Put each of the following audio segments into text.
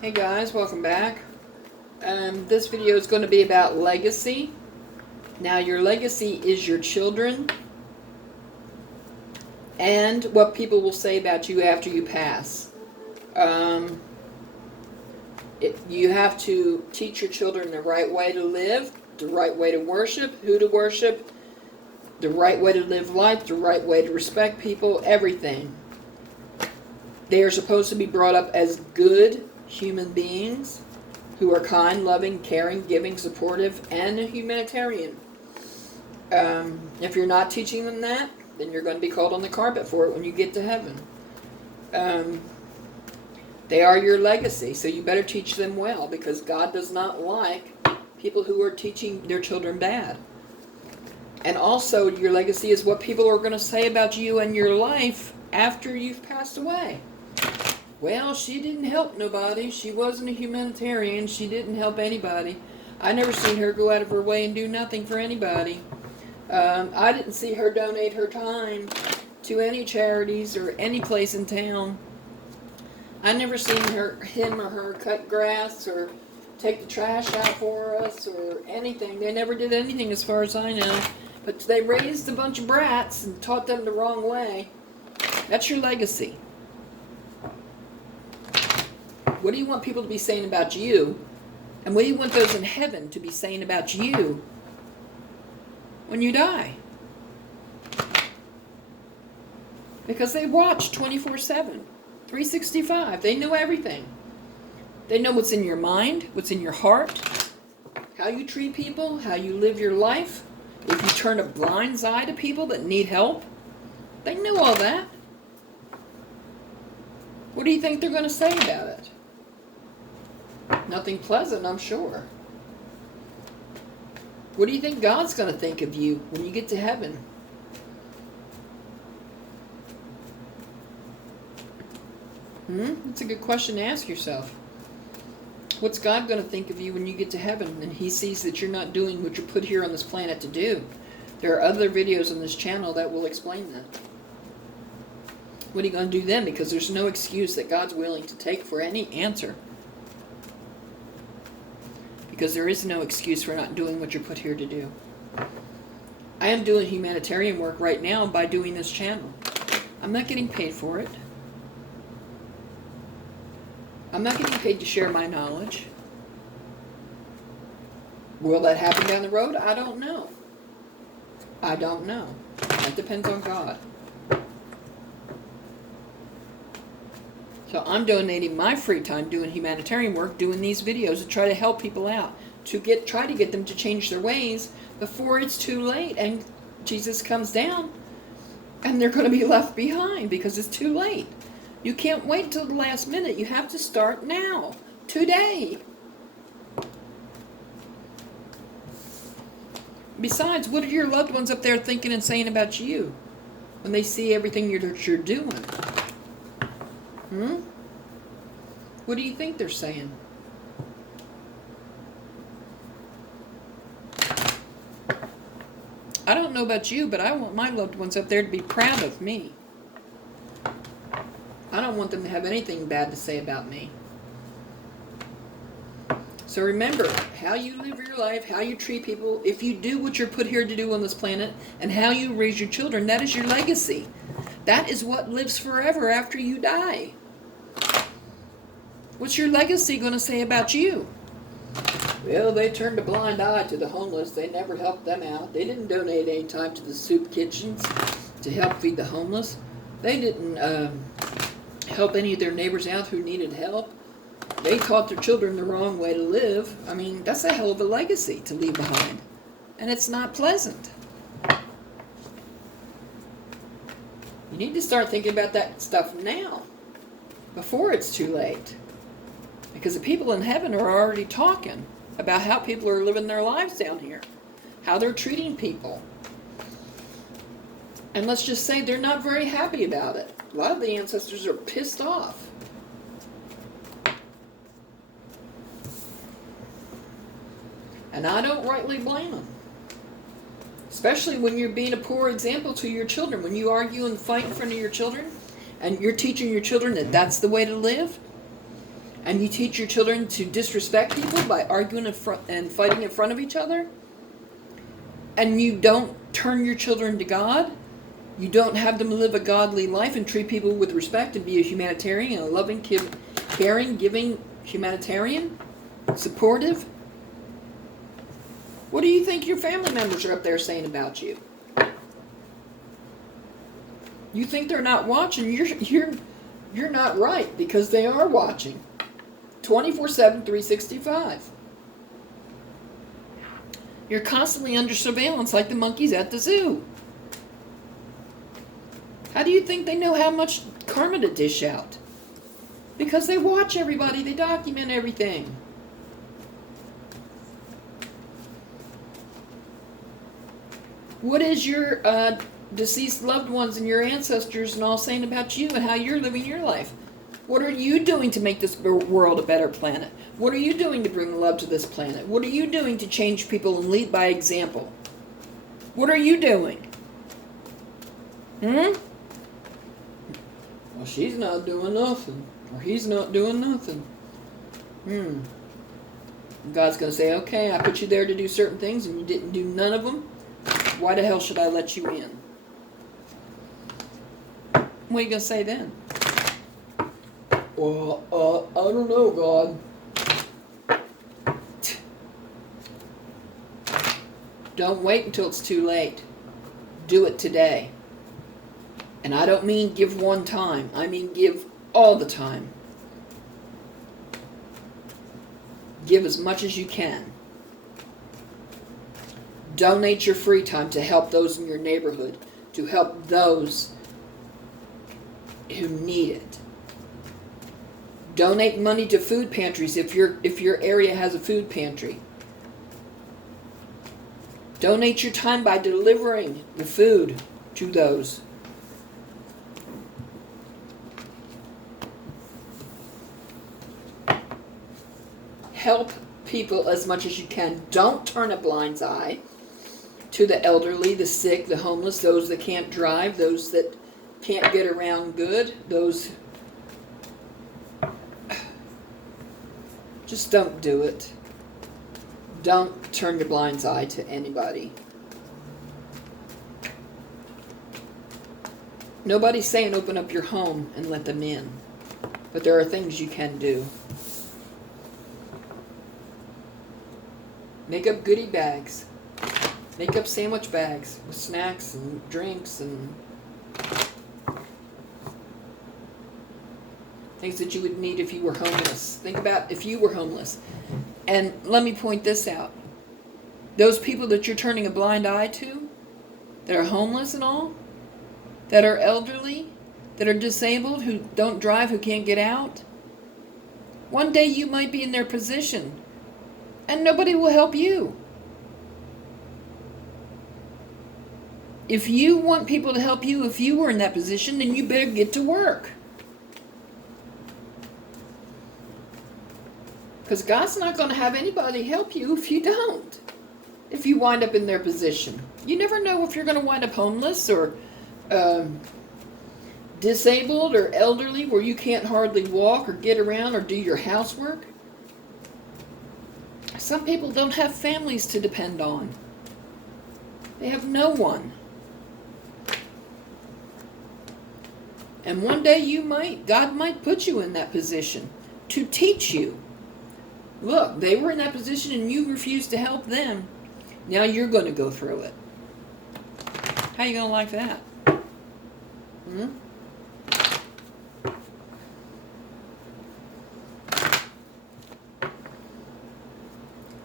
Hey guys, welcome back. This video is going to be about legacy. Now, your legacy is your children and what people will say about you after you pass. You have to teach your children the right way to live, the right way to worship, who to worship, the right way to live life, the right way to respect people, everything. They are supposed to be brought up as good human beings who are kind, loving, caring, giving, supportive, and a humanitarian. If you're not teaching them that, then you're going to be called on the carpet for it when you get to heaven. They are your legacy, so you better teach them well, because God does not like people who are teaching their children bad. And also, your legacy is what people are going to say about you and your life after you've passed away. Well, she didn't help nobody. She wasn't a humanitarian. She didn't help anybody. I never seen her go out of her way and do nothing for anybody. I didn't see her donate her time to any charities or any place in town. I never seen him or her cut grass or take the trash out for us or anything. They never did anything as far as I know. But they raised a bunch of brats and taught them the wrong way. That's your legacy. What do you want people to be saying about you? And what do you want those in heaven to be saying about you when you die? Because they watch 24/7, 365. They know everything. They know what's in your mind, what's in your heart, how you treat people, how you live your life. If you turn a blind eye to people that need help, they know all that. What do you think they're going to say about it? Nothing pleasant, I'm sure. What do you think God's going to think of you when you get to heaven? That's a good question to ask yourself. What's God going to think of you when you get to heaven and He sees that you're not doing what you're put here on this planet to do? There are other videos on this channel that will explain that. What are you going to do then? Because there's no excuse that God's willing to take for any answer. Because there is no excuse for not doing what you're put here to do. I am doing humanitarian work right now by doing this channel. I'm not getting paid for it. I'm not getting paid to share my knowledge. Will that happen down the road? I don't know. I don't know. That depends on God. So I'm donating my free time doing humanitarian work, doing these videos to try to help people out, to try to get them to change their ways before it's too late and Jesus comes down and they're going to be left behind because it's too late. You can't wait till the last minute. You have to start now, today. Besides, what are your loved ones up there thinking and saying about you when they see everything you're doing? What do you think they're saying? I don't know about you, but I want my loved ones up there to be proud of me. I don't want them to have anything bad to say about me. So remember, how you live your life, how you treat people, if you do what you're put here to do on this planet, and how you raise your children, that is your legacy. That is what lives forever after you die. What's your legacy going to say about you? Well, they turned a blind eye to the homeless. They never helped them out. They didn't donate any time to the soup kitchens to help feed the homeless. They didn't help any of their neighbors out who needed help. They taught their children the wrong way to live. I mean, that's a hell of a legacy to leave behind. And it's not pleasant. You need to start thinking about that stuff now, before it's too late. Because the people in heaven are already talking about how people are living their lives down here, how they're treating people. And let's just say they're not very happy about it. A lot of the ancestors are pissed off. And I don't rightly blame them. Especially when you're being a poor example to your children. When you argue and fight in front of your children, and you're teaching your children that that's the way to live, And you teach your children to disrespect people by arguing and fighting in front of each other, and you don't turn your children to God, you don't have them live a godly life and treat people with respect and be a humanitarian and a loving, caring, giving humanitarian, supportive. What do you think your family members are up there saying about you? You think they're not watching? You're not right, because they are watching. 24/7, 365. You're constantly under surveillance like the monkeys at the zoo. How do you think they know how much karma to dish out? Because they watch everybody, they document everything. What is your deceased loved ones and your ancestors and all saying about you and how you're living your life? What are you doing to make this world a better planet? What are you doing to bring love to this planet? What are you doing to change people and lead by example? What are you doing? Well, she's not doing nothing. Or he's not doing nothing. God's going to say, okay, I put you there to do certain things and you didn't do none of them. Why the hell should I let you in? What are you going to say then? Well, I don't know, God. Don't wait until it's too late. Do it today. And I don't mean give one time. I mean give all the time. Give as much as you can. Donate your free time to help those in your neighborhood, to help those who need it. Donate money to food pantries if your area has a food pantry. Donate your time by delivering the food to those. Help people as much as you can. Don't turn a blind eye to the elderly, the sick, the homeless, those that can't drive, those that can't get around good, those... Just don't do it. Don't turn your blind eye to anybody. Nobody's saying open up your home and let them in. But there are things you can do. Make up goodie bags. Make up sandwich bags with snacks and drinks and things that you would need if you were homeless. Think about if you were homeless. And let me point this out. Those people that you're turning a blind eye to, that are homeless and all, that are elderly, that are disabled, who don't drive, who can't get out, one day you might be in their position and nobody will help you. If you want people to help you, if you were in that position, then you better get to work. Because God's not going to have anybody help you if you don't. If you wind up in their position. You never know if you're going to wind up homeless or disabled or elderly where you can't hardly walk or get around or do your housework. Some people don't have families to depend on. They have no one. And one day God might put you in that position to teach you. Look, they were in that position and you refused to help them. Now you're going to go through it. How are you going to like that?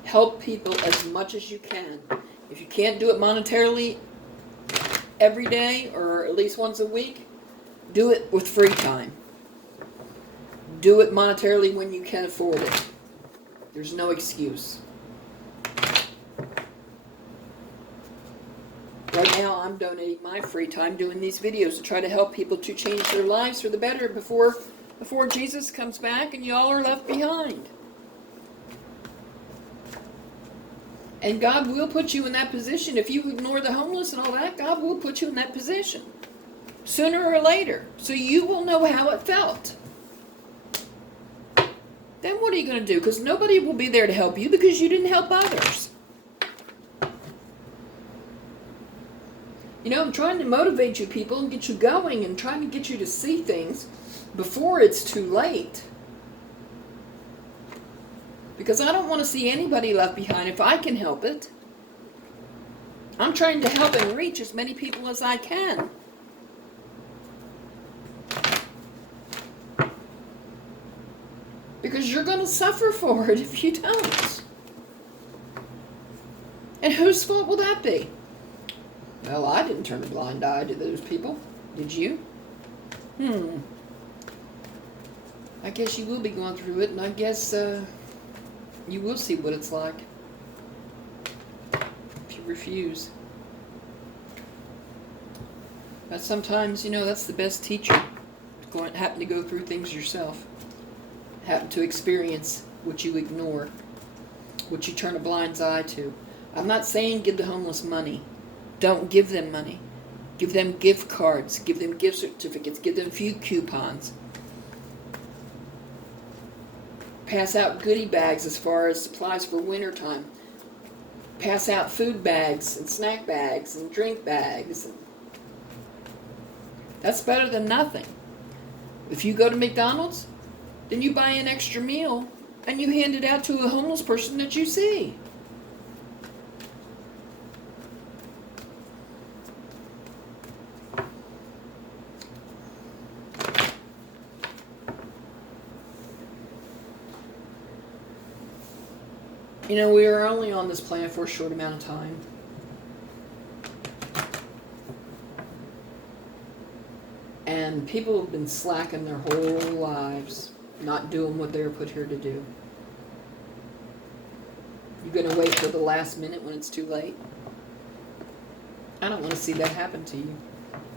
Help people as much as you can. If you can't do it monetarily every day or at least once a week, do it with free time. Do it monetarily when you can afford it. There's no excuse. Right now, I'm donating my free time doing these videos to try to help people to change their lives for the better before Jesus comes back and y'all are left behind. And God will put you in that position. If you ignore the homeless and all that, God will put you in that position. Sooner or later. So you will know how it felt. then what are you going to do? Because nobody will be there to help you because you didn't help others. You know, I'm trying to motivate you people and get you going and trying to get you to see things before it's too late. Because I don't want to see anybody left behind if I can help it. I'm trying to help and reach as many people as I can. Because you're going to suffer for it if you don't. And whose fault will that be? Well, I didn't turn a blind eye to those people. Did you? I guess you will be going through it, and I guess you will see what it's like if you refuse. But sometimes, you know, that's the best teacher. Happen to go through things yourself. Happen to experience what you ignore, what you turn a blind eye to. I'm not saying give the homeless money. Don't give them money. Give them gift cards. Give them gift certificates. Give them a few coupons. Pass out goodie bags as far as supplies for wintertime. Pass out food bags and snack bags and drink bags. That's better than nothing. If you go to McDonald's, then you buy an extra meal and you hand it out to a homeless person that you see. You know, we are only on this planet for a short amount of time. And people have been slacking their whole lives, not doing what they were put here to do. You're going to wait till the last minute when it's too late? I don't want to see that happen to you.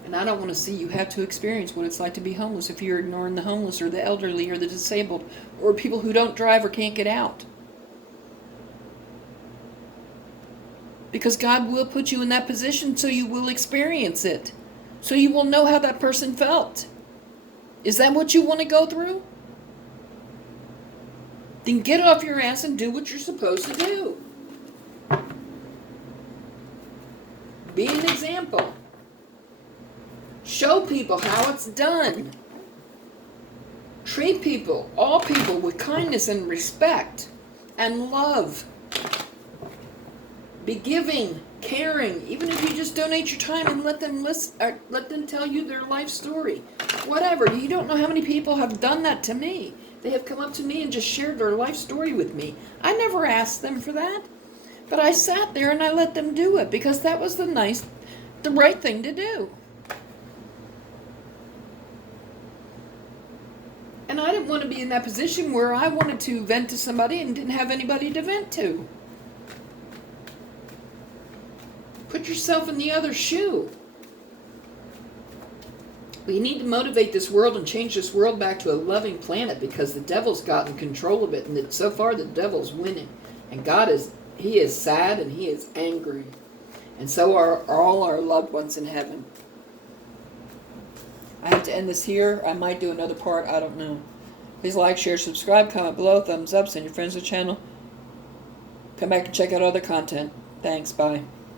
And I don't want to see you have to experience what it's like to be homeless if you're ignoring the homeless or the elderly or the disabled or people who don't drive or can't get out. Because God will put you in that position so you will experience it. So you will know how that person felt. Is that what you want to go through? Then get off your ass and do what you're supposed to do. Be an example. Show people how it's done. Treat people, all people, with kindness and respect and love. Be giving, caring, even if you just donate your time and let them listen, or let them tell you their life story. Whatever. You don't know how many people have done that to me. They have come up to me and just shared their life story with me. I never asked them for that. But I sat there and I let them do it because that was the right thing to do. And I didn't want to be in that position where I wanted to vent to somebody and didn't have anybody to vent to. Put yourself in the other shoe. We need to motivate this world and change this world back to a loving planet because the devil's gotten control of it, and so far the devil's winning. And he is sad and he is angry. And so are all our loved ones in heaven. I have to end this here. I might do another part. I don't know. Please like, share, subscribe, comment below, thumbs up, send your friends to the channel. Come back and check out other content. Thanks. Bye.